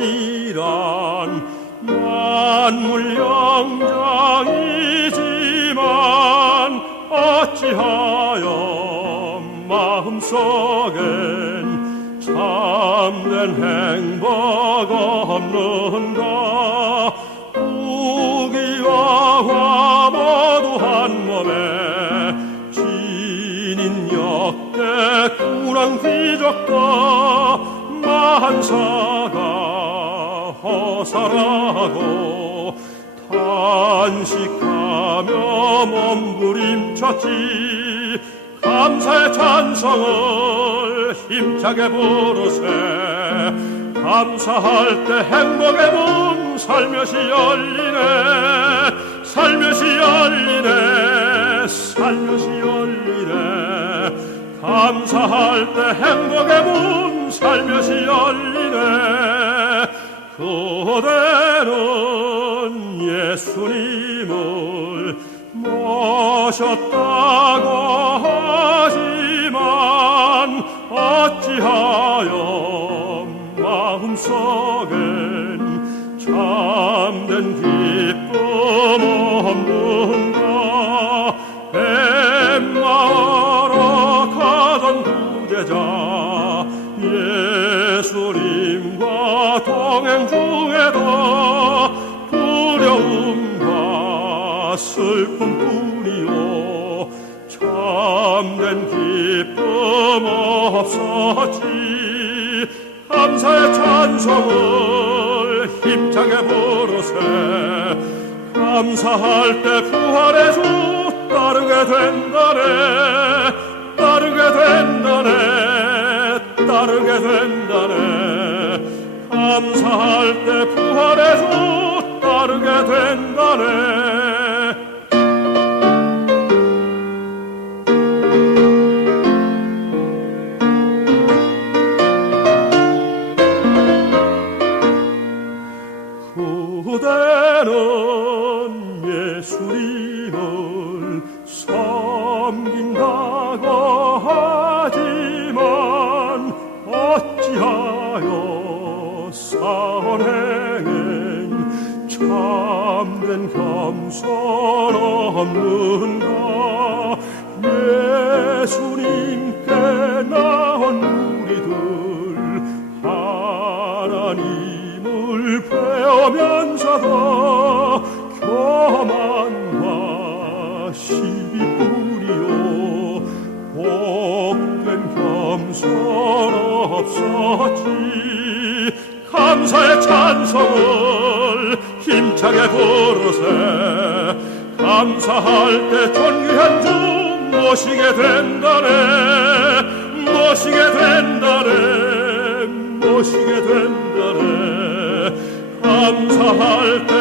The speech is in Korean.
이란 만물 영장이지만 어찌하여 마음속엔 참된 행복 없는가? 우기와 화 모두 한 몸에 진인 역대 구랑 귀족과 만사가 허살하고 탄식하며 몸부림쳤지. 감사의 찬성을 힘차게 부르세. 감사할 때 행복의 문 살며시 열리네. 살며시 열리네. 살며시 열리네. 감사할 때 행복의 문 살며시 열리네 그대는 예수님을 모셨다고 하지만 어찌하여 마음속엔 참된 기쁨 없는가? 엠마오로 가던 구제자 예수님과 동행 중에도 두려움과 슬픔뿐이요. 참된 기쁨 없었지. 감사의 찬송을 힘차게 부르세. 감사할 때 부활의 주 따르게 된다네 따르게 된다네 따르게 된다네 감사할 때 부활의 주 따르게 된다네. 그대는 예수님 참된 겸손 없는가? 예수님께 나온 우리들 하나님을 배우면서도 교만과 시비뿐이요. 복된 겸손 없었지 감사의 찬송을 힘차게 부르세 감사할 때 존귀한 주 모시게 된다네 모시게 된다네 모시게 된다네. 감사할 때